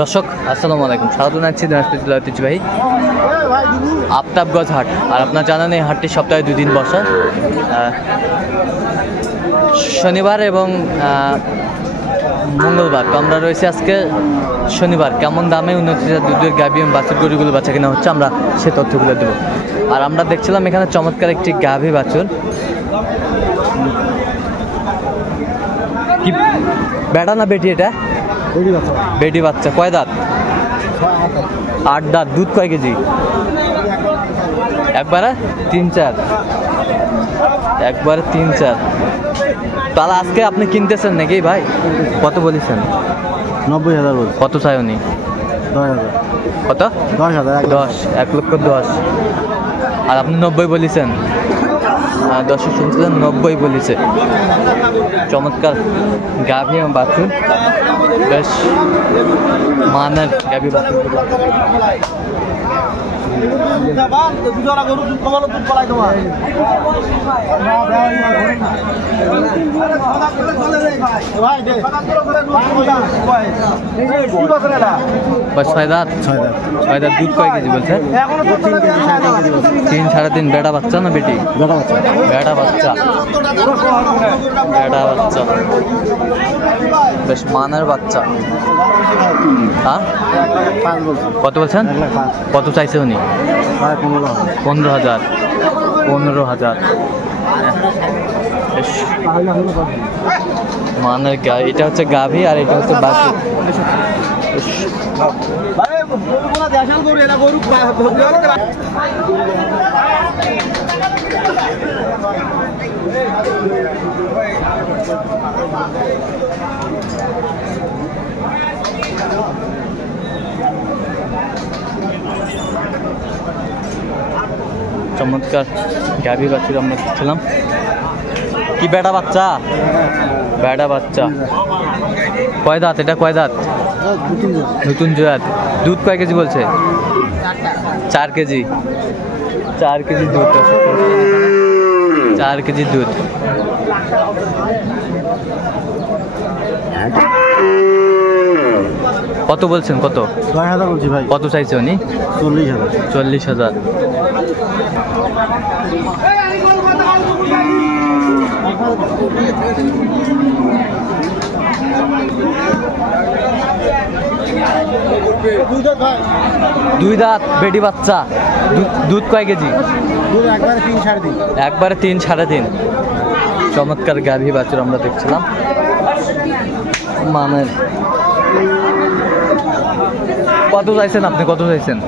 দর্শক আসসালামু আলাইকুম, স্বাগত জানাচ্ছি দিনাজপুর জেলার ঐতিহ্যবাহী আফতাবগঞ্জ হাট। আর আপনার জানেন এই হাটটি সপ্তাহে 2 দিন বসে, শনিবার এবং মঙ্গলবার। তো আমরা রয়েছে আজকে শনিবার। কেমন দামে উন্নত দুধের গাভী এবং বাছুর গরুগুলো বাচ্চা কিনা হচ্ছে আমরা সে তথ্যগুলো দেবো। আর আমরা দেখছিলাম এখানে চমৎকার একটি গাভী বাছুর, কি বেটা না বেটি? এটা বেটি বাচ্চা। কয় দাঁত? 8 দাঁত। দুধ কয় কেজি? একবারে 3-4। একবারে 3-4। তাহলে আজকে আপনি কিনতেছেন নাকি ভাই? কত বলেছেন? 90,000 বলছি। কত চাই উনি? 10,000। কত? 10,000। 10। 1,10,000। আর আপনি 90 বলেছেন। দর্শক শুনছিলেন 90 বলেছে। চমৎকার গাভী এবং বাছুর, বেশ মানের গাভী বাছুর। ছয় দাঁত। দুধ কয় কেজি বলছে? 3-3.5। বেটা বাচ্চা না বেটি? বেটা বাচ্চা। বেটা বাচ্চা, বেশ মানের বাচ্চা। হ্যাঁ, কত বলছেন? কত চাইছে উনি? 15,000। 15,000। বেশ মানের গাভী। এটা হচ্ছে গাভী আর এটা হচ্ছে বাছুর। চমৎকার গাভী বাছুর আমরা দেখছিলাম। কি বেটা বাচ্চা? বেটা বাচ্চা। কয় দাঁত? এটা কয় দাঁত? নতুন জাত। দুধ কয় কেজি বলছে? 4 কেজি। 4 কেজি দুধ। 4 কেজি দুধ। কত বলছেন? কত? 10,000 বলছি ভাই। কত চাইছে উনি? 40,000। 40,000। দুই দাঁত বেটি বাচ্চা। দুধ কয় কেজি? একবারে 3-3.5। একবারে 3-3.5। চমৎকার গাভী বাছুর আমরা দেখছিলাম। মানের কত চাইছেন আপনি? কত চাইছেন?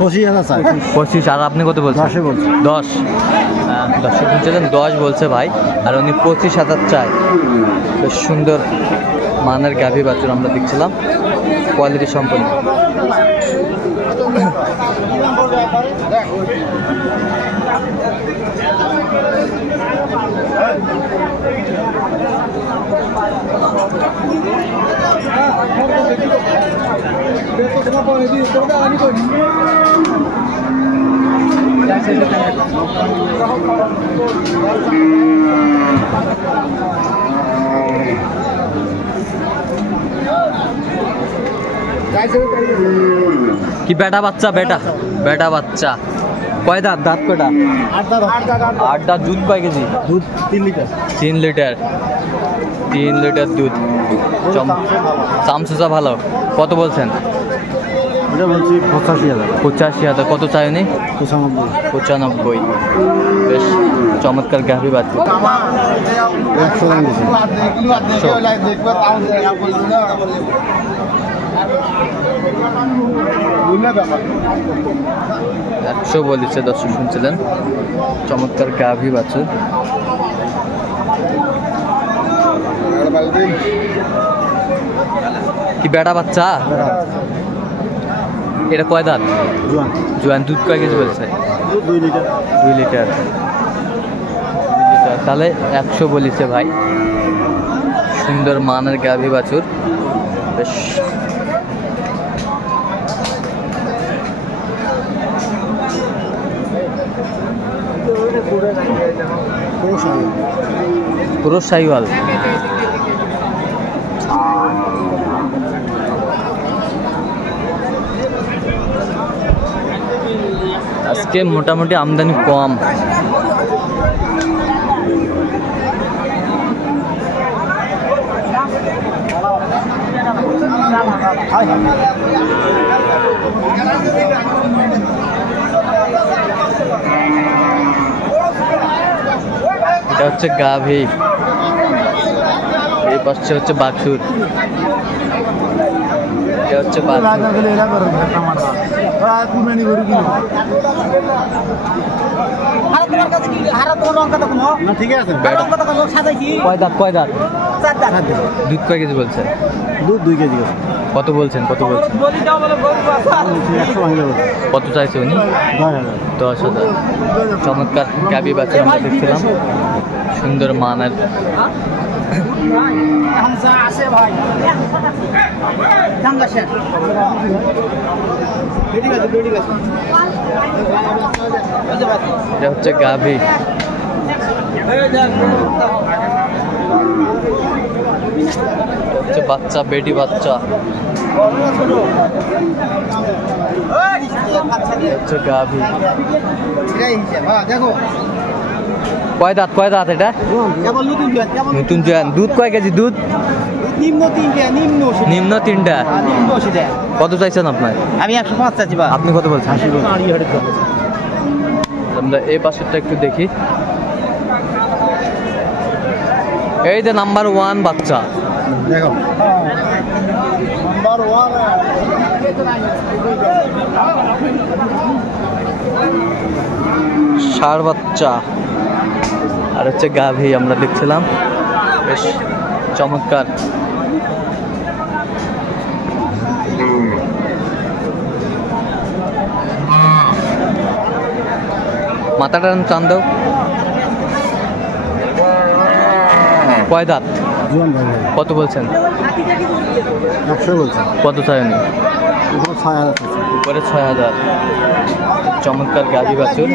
25,000 চাই। 25। আর আপনি কত বলছেন? 10 বলছি। 10। 10 বলছে ভাই, আর উনি 25,000 চাই। বেশ সুন্দর মানের গাভী বাছুর আমরা দেখছিলাম, কোয়ালিটি সম্পন্ন। কি বেটা বাচ্চা? বেটা বাচ্চা। কয় দাঁত? দাঁত কয়টা? 8 দাঁত। দুধ কয় কেজি? দুধ 3 লিটার। 3 লিটার। 3 লিটার দুধ। চামচুচা ভালো। কত বলছেন? এটা বলছি 85,000। 85,000। কত চাই উনি? 95। 95। বেশ চমৎকার গাভী বাছুর। 100 দাম দিয়েছে। 100 বলেছে। দর্শক শুনছিলেন, চমৎকার গাভী বাছুর। কি বেটা বাচ্চা? এটা কয় দাঁত? জোয়ান। দুধ কয় কেজি বলছে? 2 লিটার। 2 লিটার। তাহলে 100 বলেছে ভাই। সুন্দর মানের গাভী বাছুর। বেশ পুরো শাহিওয়াল। আজকে মোটামুটি আমদানি কম। এটা হচ্ছে গাভী, এই পাশে হচ্ছে বাছুর। এটা হচ্ছে ঠিক আছে। কয় দাঁত কয় দাঁত? দুধ কয় কেজি বলছেন? দুধ 2 কেজি আছে। কত বলছেন কত বলছেন? 100 ভাঙলে বলছে। কত চাইছে উনি? 10,000। 10,000। চমৎকার গাভী বাছুর আমরা দেখছিলাম, সুন্দর মানের। এটা হচ্ছে গাভী। হচ্ছে বাচ্চা, বেটি বাচ্চা। হচ্ছে গাভী। কয় দাঁত কয় দাঁত এটা? নতুন জোয়ান। দুধ কয় কেজি? দুধ নিম্ন 3টা। কত চাইছেন আপনার? আমি 105 চাচ্ছি। আপনি কত বলছেন? আমরা এই পাশেরটা একটু দেখি। এই যে নাম্বার 1 বাচ্চা, দেখো নাম্বার 1 ষাঁড় বাচ্চা। আর হচ্ছে গাভী আমরা দেখছিলাম, বেশ চমৎকার। মাথাটা টান দাও। কয় দাঁত? জুয়ান ভাই। কত বলছেন? 100 বলছে। কত চাইনি? উপরে 6,000 আছে। উপরে 6,000। চমৎকার গাভী বাছুর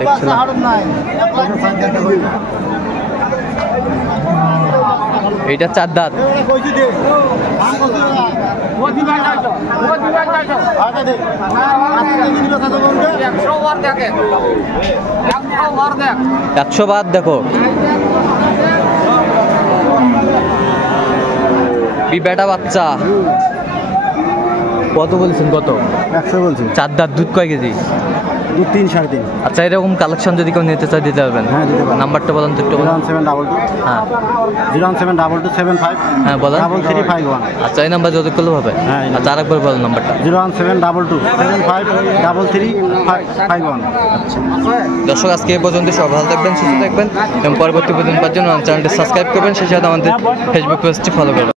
দেখছিলাম। এইটা 4 দাঁত। একশো বার দেখো। বেটা বাচ্চা। কত বলছেন? কত? 100 বলছি। 4 দাঁত। দুধ কয় কেজি? দুধ 3 3.5। আচ্ছা, এরকম কালেকশন যদি কেউ নিতে চায় দিতে পারবেন? হ্যাঁ, দিতে পারবেন। নাম্বারটা বলেন তো একটু। 01722। হ্যাঁ 0172275। হ্যাঁ বলেন। 3351। আচ্ছা, এই নাম্বার যোগাযোগ করলে হবে? হ্যাঁ। আচ্ছা, আরেকবার বলেন নাম্বারটা। 01722753351। আচ্ছা দর্শক, আজকে এই পর্যন্ত। সব ভালো থাকবেন, সুস্থ থাকবেন এবং পরবর্তী প্রতিদিন পাওয়ার জন্য চ্যানেলটি সাবস্ক্রাইব করবেন, সেই সাথে আমাদের ফেসবুক পেজটি ফলো করবেন।